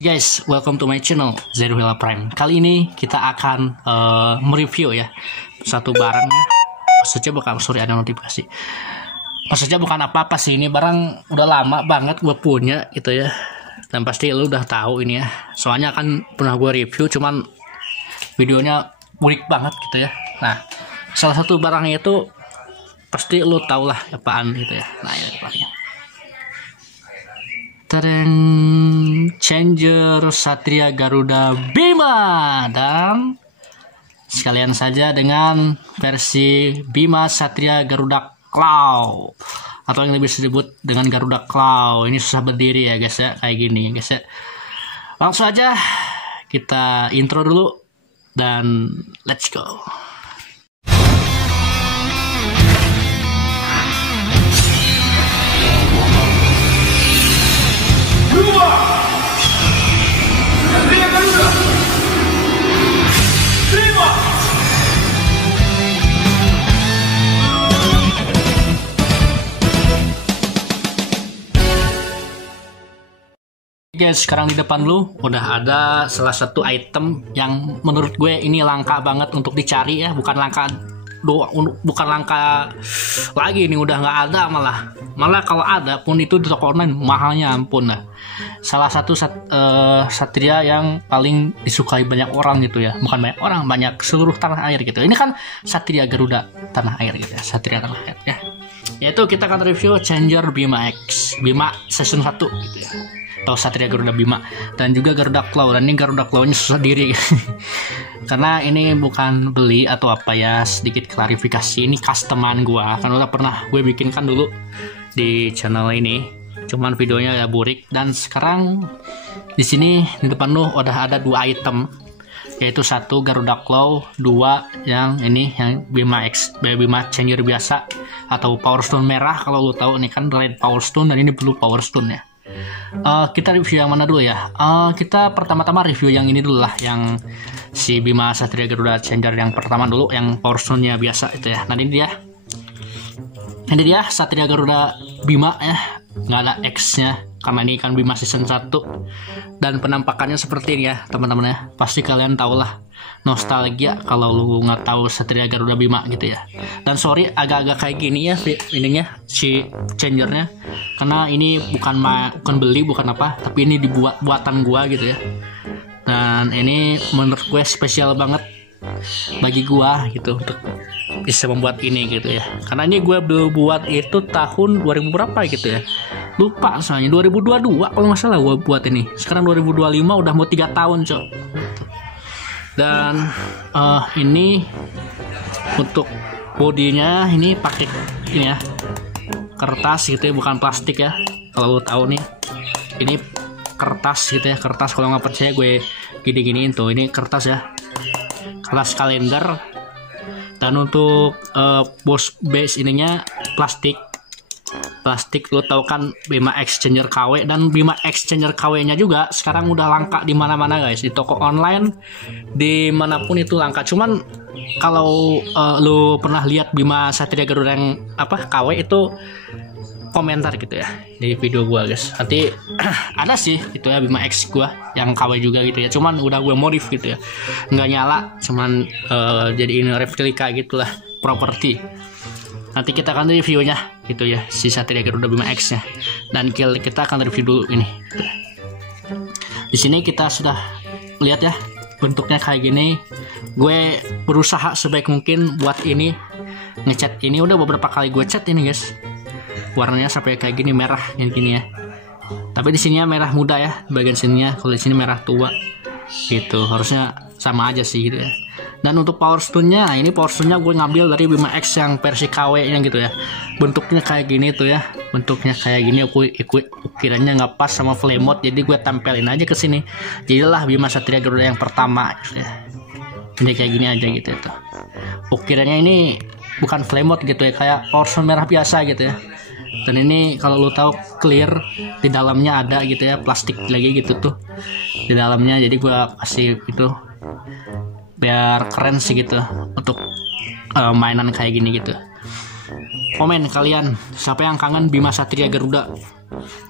Guys, welcome to my channel Zero Hila Prime. Kali ini kita akan mereview ya satu barang ya. Maksudnya bukan, sorry ada notifikasi. Maksudnya bukan apa-apa sih, ini barang udah lama banget gue punya gitu ya. Dan pasti lu udah tahu ini ya. Soalnya kan pernah gue review, cuman videonya unik banget gitu ya. Nah, salah satu barangnya itu pasti lu tau lah apaan gitu ya. Nah, ini barangnya. Tadang, Changer Satria Garuda Bima, dan sekalian saja dengan versi Bima Satria Garuda Claw atau yang lebih disebut dengan Garuda Claw. Ini susah berdiri ya guys ya, kayak gini guys ya. Langsung aja kita intro dulu dan let's go. Guys, sekarang di depan lu udah ada salah satu item yang menurut gue ini langka banget untuk dicari ya, bukan langka lagi, ini udah nggak ada, malah kalau ada pun itu di toko online mahalnya ampun lah. Salah satu satria yang paling disukai banyak orang gitu ya, bukan banyak orang, banyak seluruh tanah air gitu. Ini kan Satria Garuda tanah air gitu ya, Satria tanah air ya. Yaitu kita akan review Changer Bima X, Bima season 1 gitu ya, atau Satria Garuda Bima, dan juga Garuda Claw. Dan ini Garuda Claw-nya susah diri karena ini bukan beli atau apa ya, sedikit klarifikasi, ini customan gua kan udah pernah gue bikinkan dulu di channel ini, cuman videonya ya burik. Dan sekarang di sini di depan lu udah ada dua item, yaitu satu Garuda Claw, dua yang ini yang Bima X, Bima Changer biasa atau Power Stone merah. Kalau lu tahu ini kan red Power Stone dan ini blue Power Stone ya. Kita review yang mana dulu ya? Kita pertama-tama review yang ini dulu lah, yang si Bima Satria Garuda Changer yang pertama dulu, yang Power Stone-nya biasa itu ya. Nah ini dia Satria Garuda Bima ya, nggak ada X-nya karena ini kan Bima season 1. Dan penampakannya seperti ini ya teman-teman ya, pasti kalian tau lah, nostalgia kalau lu nggak tahu Satria Garuda Bima gitu ya. Dan sorry agak-agak kayak gini ya ininya, si Changernya, karena ini bukan beli, bukan apa, tapi ini dibuat buatan gua gitu ya. Dan ini menurut gue spesial banget bagi gua gitu untuk bisa membuat ini gitu ya, karena ini gue buat itu tahun 2000 berapa gitu ya, lupa soalnya, 2022 kalau nggak salah gue buat ini. Sekarang 2025 udah mau 3 tahun cok. Dan ini untuk bodinya ini pakai ini ya, kertas gitu ya, bukan plastik ya. Kalau lo tahu nih, ini kertas gitu ya, kertas. Kalau nggak percaya gue gini-giniin tuh, ini kertas ya, kertas kalender. Dan untuk base ininya plastik. Lo tau kan Bima X Changer KW, dan Bima X Changer KW-nya juga sekarang udah langka di mana-mana guys, di toko online dimanapun itu langka. Cuman kalau lo pernah lihat Bima Satria Garuda yang apa KW itu, komentar gitu ya di video gua guys, nanti ada sih itu ya Bima X gua yang KW juga gitu ya, cuman udah gue modif gitu ya, nggak nyala, cuman jadi ini replika gitulah, properti. Nanti kita akan reviewnya gitu ya, si Satria Garuda Bima X nya, dan kita akan review dulu ini gitu. Di sini kita sudah lihat ya bentuknya kayak gini. Gue berusaha sebaik mungkin buat ini, ngecat ini, udah beberapa kali gue cat ini guys, warnanya sampai kayak gini, merah yang gini ya. Tapi di sininya merah muda ya bagian sininya, kalau di sini merah tua gitu, harusnya sama aja sih gitu ya. Dan untuk Power Stone-nya, nah ini Power Stone-nya gue ngambil dari Bima X yang versi KW-nya gitu ya. Bentuknya kayak gini tuh ya, bentuknya kayak gini, ukirannya nggak pas sama flame mode, jadi gue tempelin aja ke sini. Jadilah Bima Satria Garuda yang pertama gitu ya. Ini kayak gini aja gitu ya tuh. Ukirannya ini bukan flame mode gitu ya, kayak Power Stone merah biasa gitu ya. Dan ini kalau lo tahu clear, di dalamnya ada gitu ya, plastik lagi gitu tuh di dalamnya. Jadi gue kasih itu biar keren sih gitu untuk mainan kayak gini gitu. komen kalian siapa yang kangen Bima Satria Garuda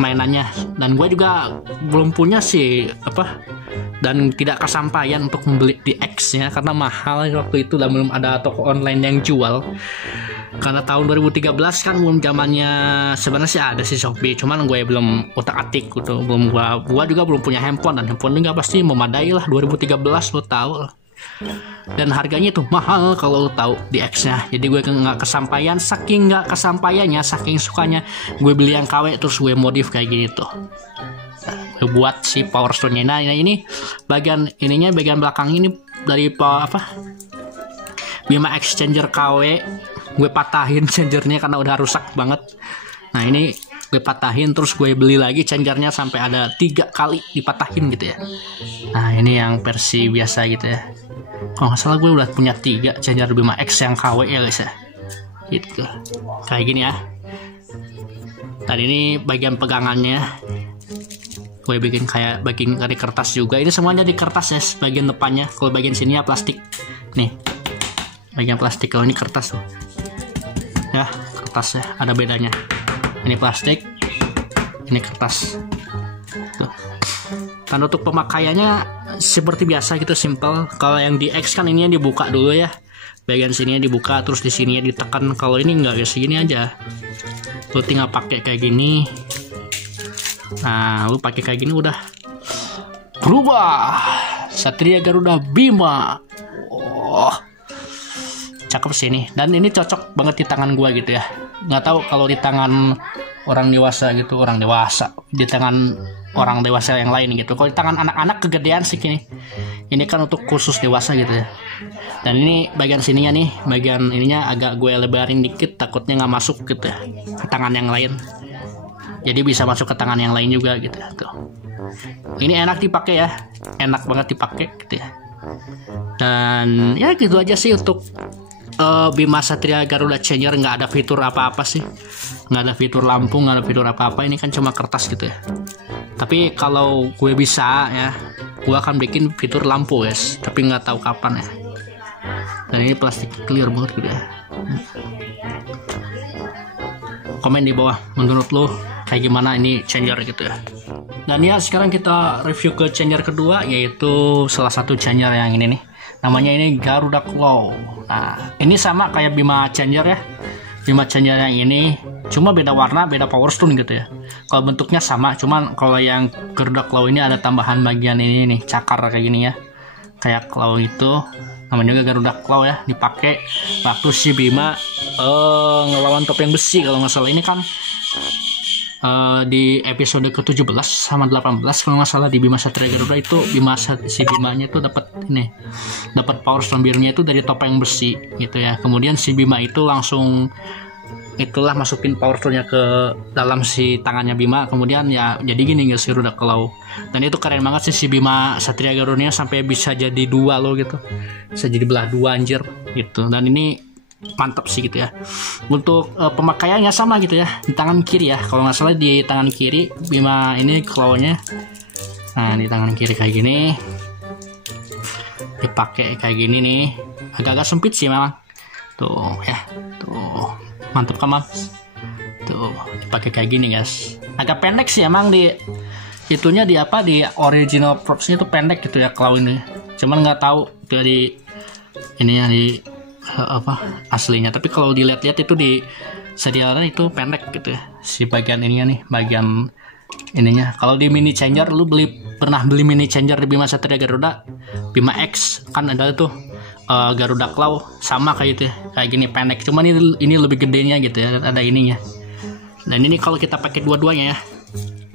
mainannya. Dan gue juga belum punya sih dan tidak kesampaian untuk membeli di X ya, karena mahal waktu itu dan belum ada toko online yang jual. Karena tahun 2013 kan belum zamannya, sebenarnya sih ada sih Shopee, cuman gue belum otak-atik gitu, belum gua juga belum punya handphone, dan handphone juga pasti memadai lah 2013, lo tau lah. Dan harganya itu mahal kalau lo tahu di X-nya. Jadi gue nggak kesampaian, saking nggak kesampaiannya, saking sukanya gue beli yang KW terus gue modif kayak gitu. Gue buat si Power Stone-nya. Nah ini bagian ininya, bagian belakang ini dari Bima X Changer KW. Gue patahin changernya karena udah rusak banget. Nah ini gue patahin terus gue beli lagi changernya sampai ada 3 kali dipatahin gitu ya. Nah ini yang versi biasa gitu ya. Kalau nggak salah gue udah punya 3 changer Bima X yang KW ya guys ya. Gitu. Kayak gini ya. Tadi ini bagian pegangannya gue bikin kayak dari kertas juga. Ini semuanya di kertas ya, bagian depannya. Kalau bagian sini ya plastik. Nih bagian plastik, kalau ini kertas tuh ya, kertas ya, ada bedanya. Ini plastik, ini kertas tuh. Dan untuk pemakaiannya seperti biasa gitu, simple. Kalau yang di X kan ininya dibuka dulu ya, bagian sininya dibuka terus di sininya ditekan. Kalau ini enggak ya, segini aja. Lu tinggal pakai kayak gini. Nah lu pakai kayak gini udah berubah Satria Garuda Bima. Cakep sih ini, dan ini cocok banget di tangan gua gitu ya. Nggak tahu kalau di tangan orang dewasa gitu, di tangan orang dewasa yang lain gitu. Kalau di tangan anak-anak kegedean sih ini. Ini kan untuk khusus dewasa gitu ya. Dan ini bagian sininya nih, bagian ininya agak gue lebarin dikit, takutnya nggak masuk gitu ya ke tangan yang lain. Jadi bisa masuk ke tangan yang lain juga gitu ya. Tuh. Ini enak dipakai ya, enak banget dipakai gitu ya. Dan ya gitu aja sih untuk Bima Satria Garuda Changer. Nggak ada fitur apa-apa sih, nggak ada fitur lampu, nggak ada fitur apa-apa. Ini kan cuma kertas gitu ya. Tapi kalau gue bisa ya, gue akan bikin fitur lampu guys, tapi nggak tahu kapan ya. Dan ini plastik clear banget gitu ya. Komen di bawah menurut lo kayak gimana ini changer gitu ya. Dan ya sekarang kita review ke changer kedua, yaitu salah satu changer yang ini nih. Namanya ini Garuda Claw. Nah, ini sama kayak Bima Changer ya. Bima Changer yang ini cuma beda warna, beda power stone gitu ya. Kalau bentuknya sama, cuman kalau yang Garuda Claw ini ada tambahan bagian ini nih, cakar kayak gini ya. Kayak claw itu, namanya juga Garuda Claw ya, dipakai waktu si Bima ngelawan topeng besi kalau nggak salah. Ini kan di episode ke-17 sama 18 kalau nggak salah di Bima Satria Garuda itu si Bimanya itu dapat power stone birunya itu dari topeng besi gitu ya. Kemudian si Bima itu langsung masukin power stone-nya ke dalam si tangannya Bima, kemudian ya jadi gini guys, Garuda Claw. Dan itu keren banget sih si Bima Satria Garuda sampai bisa jadi 2 loh gitu, bisa jadi belah 2 anjir gitu. Dan ini mantap sih gitu ya. Untuk pemakaiannya sama gitu ya, di tangan kiri ya, kalau nggak salah di tangan kiri Bima ini claw-nya. Nah di tangan kiri kayak gini, dipakai kayak gini nih, agak-agak sempit sih memang tuh ya, tuh mantap kan mas, tuh dipakai kayak gini guys. Agak pendek sih emang di itunya, di original props-nya itu pendek gitu ya claw ini, cuman nggak tahu dari ininya di aslinya. Tapi kalau dilihat-lihat itu di sediaan itu pendek gitu ya, si bagian ininya nih, bagian ininya. Kalau di mini changer, lu pernah beli mini changer di Bima Satria Garuda Bima X kan ada tuh Garuda Claw sama kayak gitu ya, kayak gini pendek, cuman ini lebih gedenya gitu ya, ada ininya. Dan ini kalau kita pakai dua-duanya ya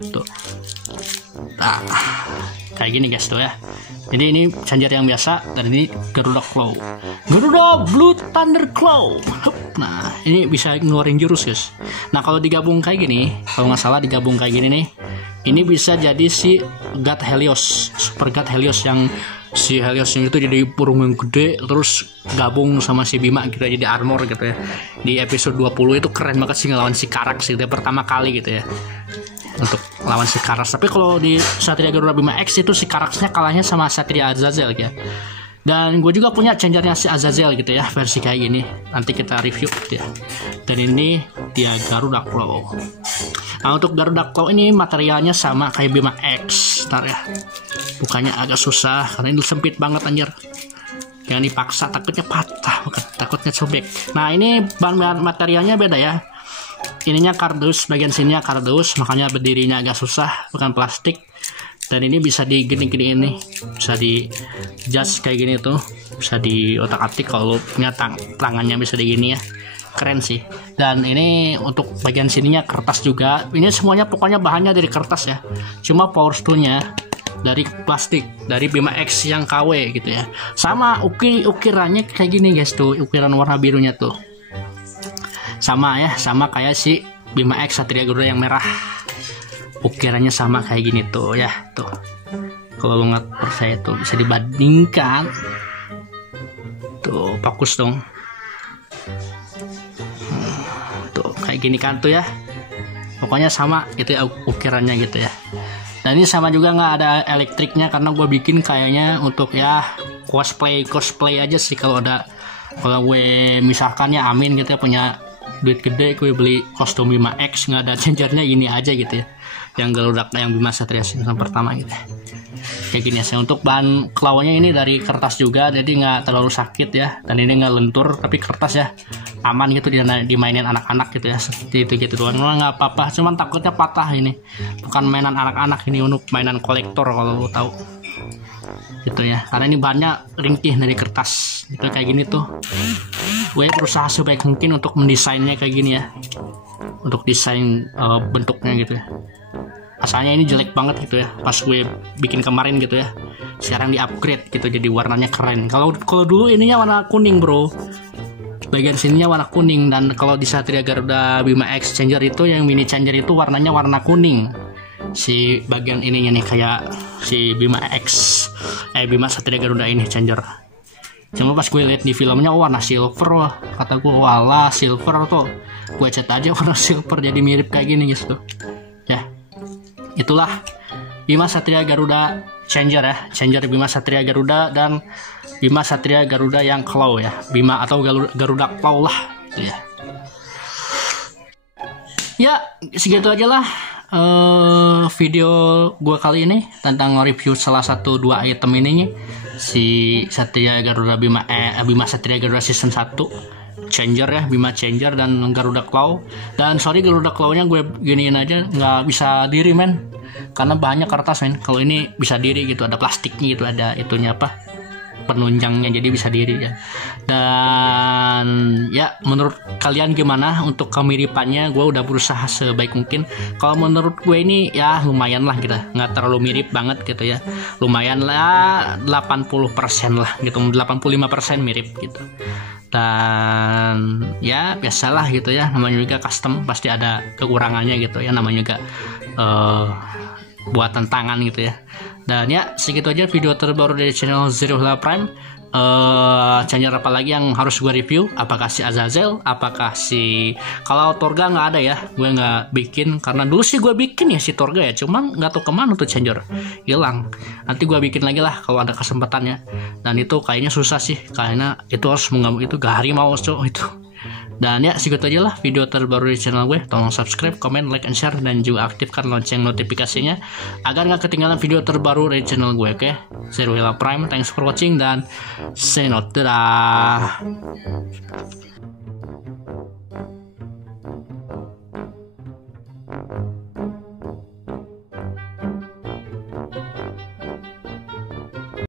tuh, nah kayak gini guys tuh ya. Jadi ini changer yang biasa, dan ini Garuda Claw, Garuda Blue Thunder Claw. Nah ini bisa ngeluarin jurus guys. Nah kalau digabung kayak gini, kalau nggak salah digabung kayak gini nih, ini bisa jadi si God Helios, Super God Helios, yang si Heliosnya itu jadi burung yang gede terus gabung sama si Bima gitu, jadi armor gitu ya. Di episode 20 itu keren banget sih ngelawan si Karax gitu ya, pertama kali gitu ya untuk lawan si Karax. Tapi kalau di Satria Garuda Bima X itu si Karaxnya kalahnya sama Satria Azazel ya. Dan gue juga punya changernya si Azazel gitu ya, versi kayak gini. Nanti kita review gitu ya. Dan ini dia Garuda Claw. Nah untuk Garuda Claw ini materialnya sama kayak Bima X. Ntar ya, bukannya agak susah karena ini sempit banget anjir. Jangan dipaksa, takutnya patah, bukan, takutnya sobek. Nah ini bahan materialnya beda ya. Ininya kardus, bagian sininya kardus, makanya berdirinya agak susah, bukan plastik. Dan ini bisa digini-gini, ini bisa di adjust kayak gini tuh, bisa di otak-atik kalau punya tangannya bisa digini ya, keren sih. Dan ini untuk bagian sininya kertas juga. Ini semuanya pokoknya bahannya dari kertas ya, cuma power toolnya dari plastik, dari Bima X yang KW gitu ya. Sama ukirannya kayak gini guys tuh, ukiran warna birunya tuh sama ya, sama kayak si Bima X Satria Garuda yang merah. Ukirannya sama kayak gini tuh ya, tuh. Kalau lu nggak percaya tuh bisa dibandingkan. Tuh, fokus dong. Tuh, kayak gini kan tuh ya. Pokoknya sama gitu ya ukirannya gitu ya. Dan ini sama juga nggak ada elektriknya karena gue bikin kayaknya untuk ya cosplay aja sih. Kalau gue misalkan ya amin gitu ya, punya duit gede, gue beli kostum Bima X nggak ada changernya, ini aja gitu ya, yang Garuda yang Bima Satria season pertama gitu kayak gini ya. Untuk bahan clawnya ini dari kertas juga, jadi nggak terlalu sakit ya, dan ini nggak lentur tapi kertas ya, aman gitu dimainin anak-anak gitu ya, seperti itu gitu doang, nggak apa-apa, cuman takutnya patah. Ini bukan mainan anak-anak, ini untuk mainan kolektor kalau lo tahu gitu ya, karena ini bahannya ringkih dari kertas itu kayak gini tuh. Gue berusaha sebaik mungkin untuk mendesainnya kayak gini ya, untuk desain bentuknya gitu ya. Asalnya ini jelek banget gitu ya, pas gue bikin kemarin gitu ya, sekarang di upgrade gitu jadi warnanya keren. Kalau dulu ininya warna kuning bro, bagian sininya warna kuning. Dan kalau di Satria Garuda Bima X Changer itu yang mini changer itu warnanya warna kuning. Si bagian ininya nih kayak si Bima Bima Satria Garuda ini changer. Cuma pas gue lihat di filmnya warna silver, wah kata gue walah silver tuh, gue cat aja warna silver jadi mirip kayak gini gitu ya. Itulah Bima Satria Garuda changer ya, changer Bima Satria Garuda dan Bima Satria Garuda yang claw ya, Bima atau Garuda claw lah gitu ya. Ya segitu aja lah video gue kali ini tentang review salah satu dua item ini, si Satria Garuda Bima Satria Garuda season 1 changer ya, Bima changer dan Garuda claw. Dan sorry Garuda clawnya gue giniin aja nggak bisa diri men, karena bahannya kertas men. Kalau ini bisa diri gitu, ada plastiknya gitu, ada itunya apa penunjangnya, jadi bisa diri ya. Dan ya menurut kalian gimana untuk kemiripannya? Gue udah berusaha sebaik mungkin. Kalau menurut gue ini ya lumayan lah gitu, nggak terlalu mirip banget gitu ya, lumayan lah 80% lah gitu, 85% mirip gitu. Dan ya biasalah gitu ya, namanya juga custom pasti ada kekurangannya gitu ya, namanya juga buatan tangan gitu ya. Dan ya segitu aja video terbaru dari channel Zero Hila Prime. Changer apa lagi yang harus gue review? Apakah si Azazel? Apakah si, kalau Torga nggak ada ya, gue nggak bikin karena dulu sih gue bikin ya si Torga ya, cuman nggak tahu kemana tuh changer, hilang. Nanti gue bikin lagi lah kalau ada kesempatannya. Dan itu kayaknya susah sih, karena itu harus menggabung itu gak harimau itu. Dan ya segitu aja lah video terbaru di channel gue. Tolong subscribe, comment, like, and share, dan juga aktifkan lonceng notifikasinya agar gak ketinggalan video terbaru dari channel gue. Oke, Zero Hila Prime, thanks for watching dan say no. Dadah.